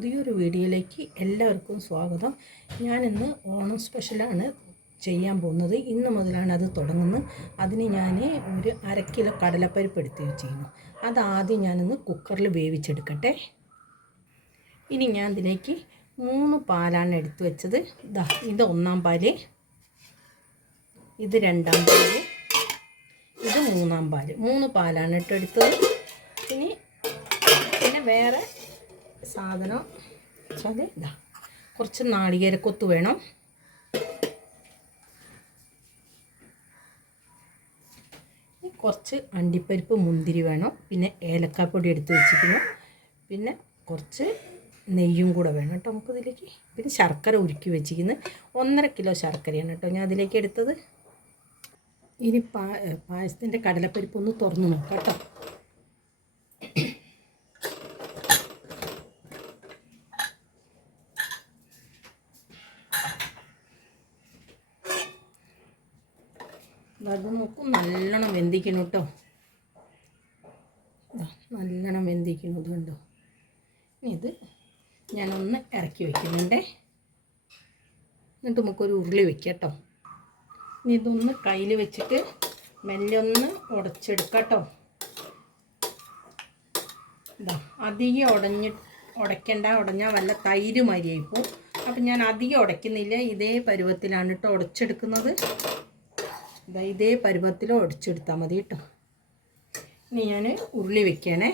പുതിയൊരു വീഡിയോയിലേക്ക് എല്ലാവർക്കും സ്വാഗതം. ഞാനിന്ന് ഓണം സ്പെഷ്യലാണ് ചെയ്യാൻ പോകുന്നത്. ഇന്ന് മുതലാണ് അത് തുടങ്ങുന്നത്. അതിന് ഞാൻ ഒരു അര കിലോ കടലപ്പരിപ്പ് എടുത്ത് വെച്ചിരുന്നു. അതാദ്യം ഞാനിന്ന് കുക്കറിൽ വേവിച്ചെടുക്കട്ടെ. ഇനി ഞാൻ ഇതിലേക്ക് മൂന്ന് പാലാണ് എടുത്തു വെച്ചത്. ഇതാ ഇത് ഒന്നാം പാൽ. ഇത് രണ്ടാം പാൽ. ഇത് മൂന്നാം പാൽ. മൂന്ന് പാലാണ് ഇട്ടെടുത്തത് ഇനി പിന്നെ വേറെ സാധനം വെച്ചാൽ ഇതാ കുറച്ച് നാളികേരക്കൊത്ത് വേണം. കുറച്ച് അണ്ടിപ്പരിപ്പ് മുന്തിരി വേണം. പിന്നെ ഏലക്കാപ്പൊടി എടുത്ത് വെച്ചിരിക്കുന്നു. പിന്നെ കുറച്ച് നെയ്യും കൂടെ വേണം കേട്ടോ നമുക്കിതിലേക്ക്. പിന്നെ ശർക്കര ഉരുക്കി വെച്ചിരിക്കുന്നത് ഒന്നര കിലോ ശർക്കരയാണ് കേട്ടോ ഞാൻ അതിലേക്ക് എടുത്തത്. ഇനി പായസത്തിന്റെ കടലപ്പരിപ്പ് ഒന്ന് തുറന്ന് നോക്കാം കേട്ടോ അത് നോക്കും നല്ലോണം വെന്തിക്കണം കേട്ടോ. നല്ലോണം വെന്തിക്കണം കണ്ടോ ഇത് ഞാനൊന്ന് ഇറക്കി വെക്കുന്നുണ്ടേ. എന്നിട്ട് നമുക്കൊരു ഉരുളി വെക്കാം കേട്ടോ. ഇനി ഇതൊന്ന് കയ്യിൽ വെച്ചിട്ട് മെല്ലെ ഒന്ന് ഉടച്ചെടുക്കാം കേട്ടോ. ഇതാ അധികം ഉടഞ്ഞി ഉടയ്ക്കണ്ട. ഉടഞ്ഞാൽ വല്ല തൈര് മരിയായിപ്പോൾ അപ്പം ഞാൻ അധികം ഉടയ്ക്കുന്നില്ല. ഇതേ പരുവത്തിലാണ് കേട്ടോ ഉടച്ചെടുക്കുന്നത്. ഇതാ ഇതേ പരുവത്തിൽ ഒടിച്ചെടുത്താൽ മതി കേട്ടോ. ഇനി ഞാൻ ഉരുളി വെക്കണേ.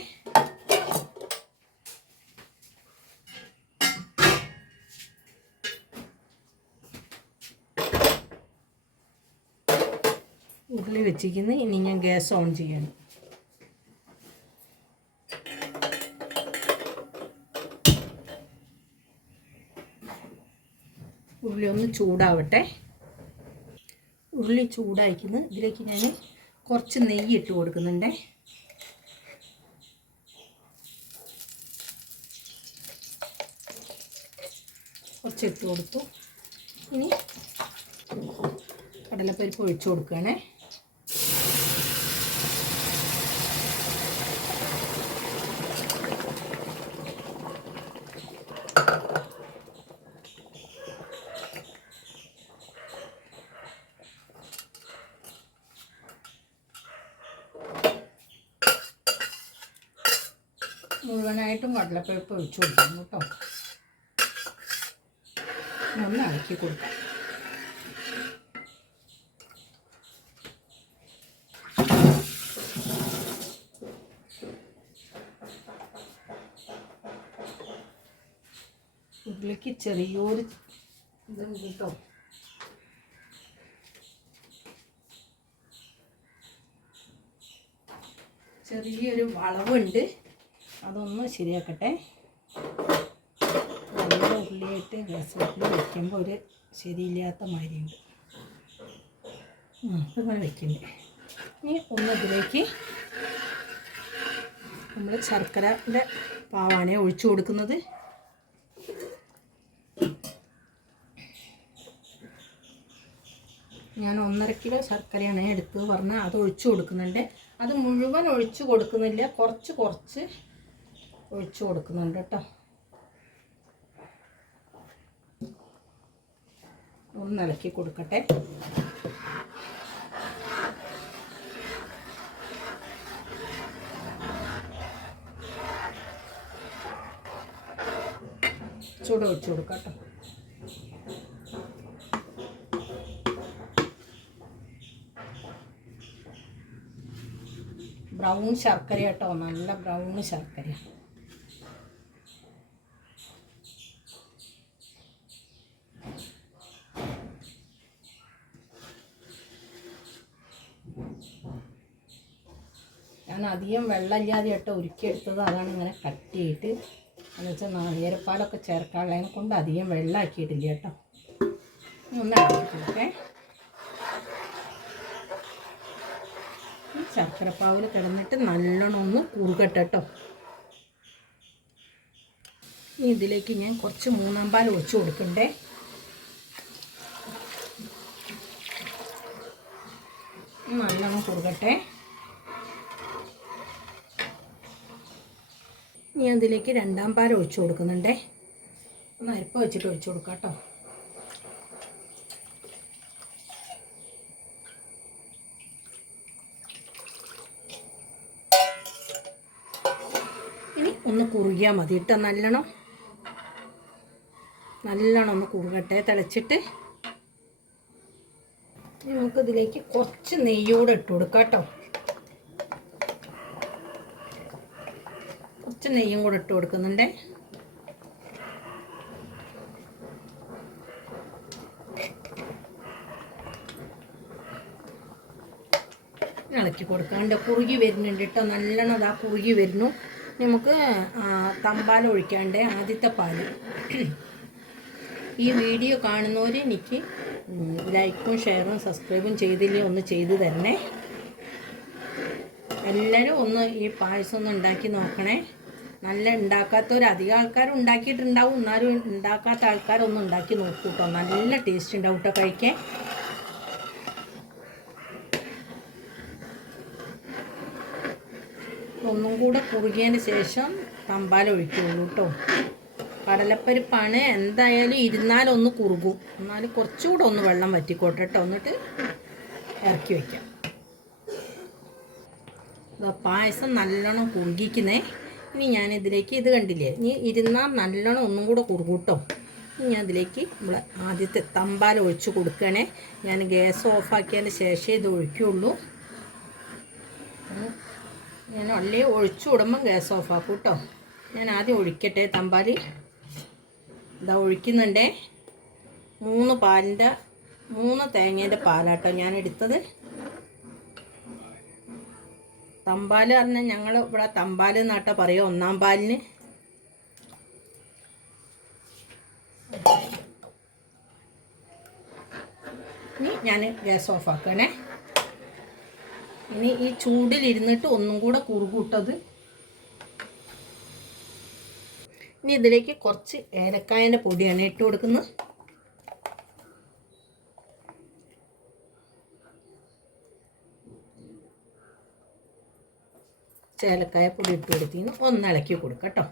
ഉരുളി വെച്ചിരിക്കുന്നു. ഇനി ഞാൻ ഗ്യാസ് ഓൺ ചെയ്യണം. ഉരുളി ഒന്ന് ചൂടാവട്ടെ. ഉരുളി ചൂടായിക്കുന്നു. ഇതിലേക്ക് ഞാൻ കുറച്ച് നെയ്യ് ഇട്ട് കൊടുക്കുന്നുണ്ടേ. കുറച്ച് ഇട്ട് കൊടുത്തു. ഇനി കടലപ്പരിപ്പ് ഒഴിച്ചു കൊടുക്കുകയാണേ. മുഴുവനായിട്ടും കടലപ്പരിപ്പ് ഒഴിച്ചു കൊടുക്കണം കേട്ടോ. ഒന്ന് ഇളക്കി കൊടുക്കാം. ഉരുളിക്ക് ചെറിയൊരു ഇതുണ്ട് കേട്ടോ. ചെറിയൊരു വളവുണ്ട്. അതൊന്ന് ശരിയാക്കട്ടെ. നല്ല ഉള്ളിയായിട്ട് ഗ്യാസ് വയ്ക്കുമ്പോൾ ഒരു ശരിയില്ലാത്ത മാരിയുണ്ട്. അങ്ങനെ വയ്ക്കുന്നത് ഇനി ഒന്ന് ഇതിലേക്ക് നമ്മൾ ശർക്കരന്റെ പാവാണ് ഒഴിച്ചു കൊടുക്കുന്നത്. ഞാൻ ഒന്നര കിലോ ശർക്കരയാണ് എടുത്തത് പറഞ്ഞാൽ അത് ഒഴിച്ചു കൊടുക്കുന്നുണ്ട്. അത് മുഴുവൻ ഒഴിച്ചു കൊടുക്കുന്നില്ല. കുറച്ച് കുറച്ച് ഒഴിച്ചു കൊടുക്കുന്നുണ്ട് കേട്ടോ. ഒന്ന് ഇളക്കി കൊടുക്കട്ടെ. ചൂട് ഒഴിച്ചു കൊടുക്കാം കേട്ടോ. ബ്രൗൺ ശർക്കര കേട്ടോ നല്ല ബ്രൗൺ ശർക്കര ഞാൻ അധികം വെള്ളമില്ലാതെ ഉരുക്കി ഉരുക്കിയെടുത്തത് അതാണ് ഇങ്ങനെ കട്ടിയിട്ട്. എന്ന് വെച്ചാൽ നാളികേരപ്പാലൊക്കെ ചേർക്കാനുള്ളതിനെ കൊണ്ട് അധികം വെള്ളമാക്കിയിട്ടില്ല കേട്ടോ. ഒന്ന് ഇളക്കി ഈ ശർക്കരപ്പാവിൽ കിടന്നിട്ട് നല്ലോണം ഒന്ന് കുറുകട്ടെ കേട്ടോ. ഇനി ഇതിലേക്ക് ഞാൻ കുറച്ച് മൂന്നാം പാൽ ഒഴിച്ച് കൊടുക്കണ്ടേ? നല്ലോണം കുറുകട്ടെ. ഇനി അതിലേക്ക് രണ്ടാം പാൽ ഒഴിച്ചു കൊടുക്കുന്നുണ്ടേ. ഒന്ന് അരിപ്പ വെച്ചിട്ട് ഒഴിച്ചു കൊടുക്കാം കേട്ടോ. ഇനി ഒന്ന് കുറുകിയാൽ മതി കേട്ടോ നല്ലോണം. നല്ലോണം ഒന്ന് കുറുകട്ടെ തിളച്ചിട്ട്. നമുക്കിതിലേക്ക് കുറച്ച് നെയ്യൂടെ ഇട്ട് കൊടുക്കാം കേട്ടോ. കുറച്ച് നെയ്യും കൂടെ ഇട്ട് കൊടുക്കുന്നുണ്ടേ. ഇളക്കി കൊടുക്കാണ്ട് കുറുകി വരുന്നുണ്ട് കേട്ടോ. നല്ലോണം അതാ കുറുകി വരുന്നു. നമുക്ക് തമ്പാൽ ഒഴിക്കാണ്ട് ആദ്യത്തെ പാൽ ഈ വീഡിയോ കാണുന്നവർ എനിക്ക് ലൈക്കും ഷെയറും സബ്സ്ക്രൈബും ചെയ്തില്ലേ ഒന്ന് ചെയ്തു തരണേ. എല്ലാവരും ഒന്ന് ഈ പായസം ഒന്ന് ഉണ്ടാക്കി നോക്കണേ. നല്ല ഉണ്ടാക്കാത്തവർ അധികം ആൾക്കാർ ഉണ്ടാക്കിയിട്ടുണ്ടാവും. എന്നാലും ഉണ്ടാക്കാത്ത ആൾക്കാരൊന്നും ഉണ്ടാക്കി നോക്കൂ കേട്ടോ നല്ല ടേസ്റ്റ് ഉണ്ടാവും കേട്ടോ കഴിക്കാൻ. ഒന്നും കൂടെ കുറുകിയതിന് ശേഷം തമ്പാൽ ഒഴിക്കുള്ളൂ കേട്ടോ കടലപ്പരിപ്പാണ്. എന്തായാലും ഇരുന്നാലൊന്ന് കുറുകും. എന്നാലും കുറച്ചുകൂടെ ഒന്ന് വെള്ളം വറ്റിക്കോട്ടെ കേട്ടോ എന്നിട്ട് ഇറക്കി വയ്ക്കാം പായസം നല്ലോണം കുറുകിക്കുന്നേ ഇനി ഞാനിതിലേക്ക് ഇത് കണ്ടില്ലേ? ഇനി ഇരുന്നാൽ നല്ലോണം ഒന്നും കൂടെ കുറുകൂട്ടോ. ഇനി ഞാൻ ഇതിലേക്ക് നമ്മൾ ആദ്യത്തെ തമ്പാൽ ഒഴിച്ച് കൊടുക്കണേ. ഞാൻ ഗ്യാസ് ഓഫാക്കിയതിന് ശേഷം ഇത് ഒഴിക്കുള്ളൂ. ഞാൻ ഉള്ളി ഒഴിച്ചു വിടുമ്പം ഗ്യാസ് ഓഫാക്കും കേട്ടോ. ഞാൻ ആദ്യം ഒഴിക്കട്ടെ തമ്പാൽ ഇതാ ഒഴിക്കുന്നുണ്ടേ. മൂന്ന് പാലിന്റെ മൂന്ന് തേങ്ങേന്റെ പാലാട്ടോ ഞാൻ എടുത്തത് തമ്പാൽ പറഞ്ഞാൽ ഞങ്ങൾ ഇവിടെ തമ്പാൽ എന്നാട്ടോ പറയുക ഒന്നാം പാലിന്. ഇനി ഞാൻ ഗ്യാസ് ഓഫ് ആക്കണേ ഇനി ഈ ചൂടിലിരുന്നിട്ട് ഒന്നും കൂടെ കുറുകൂട്ടത്. ഇനി ഇതിലേക്ക് കുറച്ച് ഏലക്കായന്റെ പൊടിയാണ് ഇട്ട് കൊടുക്കുന്നത്. ചേലക്കായ പൊടി ഇട്ട് കൊടുത്തിന്ന് ഒന്ന് ഇളക്കി കൊടുക്കാം കേട്ടോ.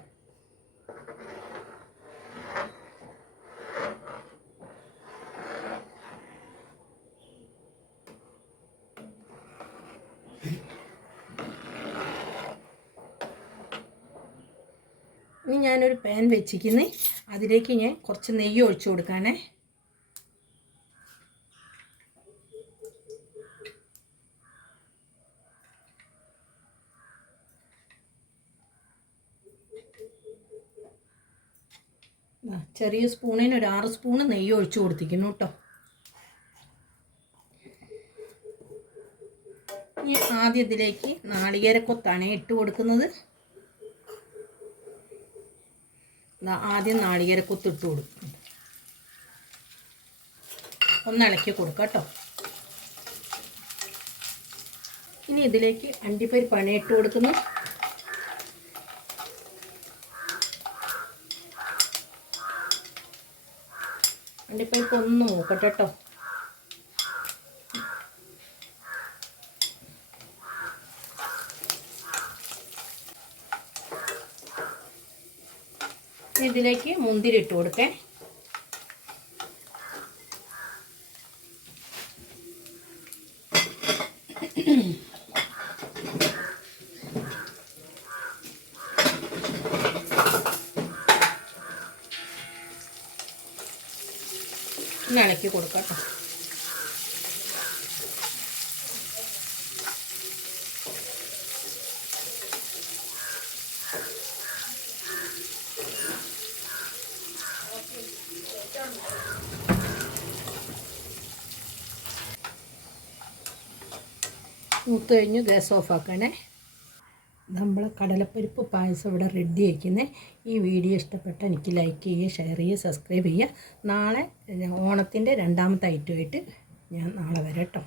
ഇനി ഞാനൊരു പാൻ വെച്ചിരിക്കുന്നേ. അതിലേക്ക് ഞാൻ കുറച്ച് നെയ്യ് ഒഴിച്ചു കൊടുക്കാനേ ചെറിയ സ്പൂണിന് ഒരു ആറ് സ്പൂണ് നെയ്യ് ഒഴിച്ചു കൊടുത്തിരിക്കുന്നു കേട്ടോ. ഇനി ആദ്യം ഇതിലേക്ക് നാളികേരക്കൊത്താണ് ഇട്ട് കൊടുക്കുന്നത്. ആദ്യം നാളികേരക്കൊത്ത് ഇട്ട് കൊടുക്കും. ഒന്നിളക്കി കൊടുക്കുക കൊടുക്കാം കേട്ടോ. ഇനി ഇതിലേക്ക് അണ്ടിപ്പരിപ്പാണ് ഇട്ട് കൊടുക്കുന്നത്. അണ്ടിപ്പരിപ്പ് ഒന്ന് നോക്കട്ടെ കേട്ടോ ഇതിലേക്ക് മുന്തിരി ഇട്ട് കൊടുക്കേ. ഒന്ന് ഇളക്കി കൊടുക്കാം. മൂത്ത് ഗ്യാസ് ഓഫ് ആക്കണേ. നമ്മൾ കടലപ്പരിപ്പ് പായസം ഇവിടെ റെഡി ആക്കുന്നത് ഈ വീഡിയോ ഇഷ്ടപ്പെട്ട എനിക്ക് ലൈക്ക് ചെയ്യുക ഷെയർ ചെയ്യുക സബ്സ്ക്രൈബ് ചെയ്യുക. നാളെ ഓണത്തിന്റെ രണ്ടാമത്തെ ഐറ്റമായിട്ട് ഞാൻ നാളെ വരാം കേട്ടോ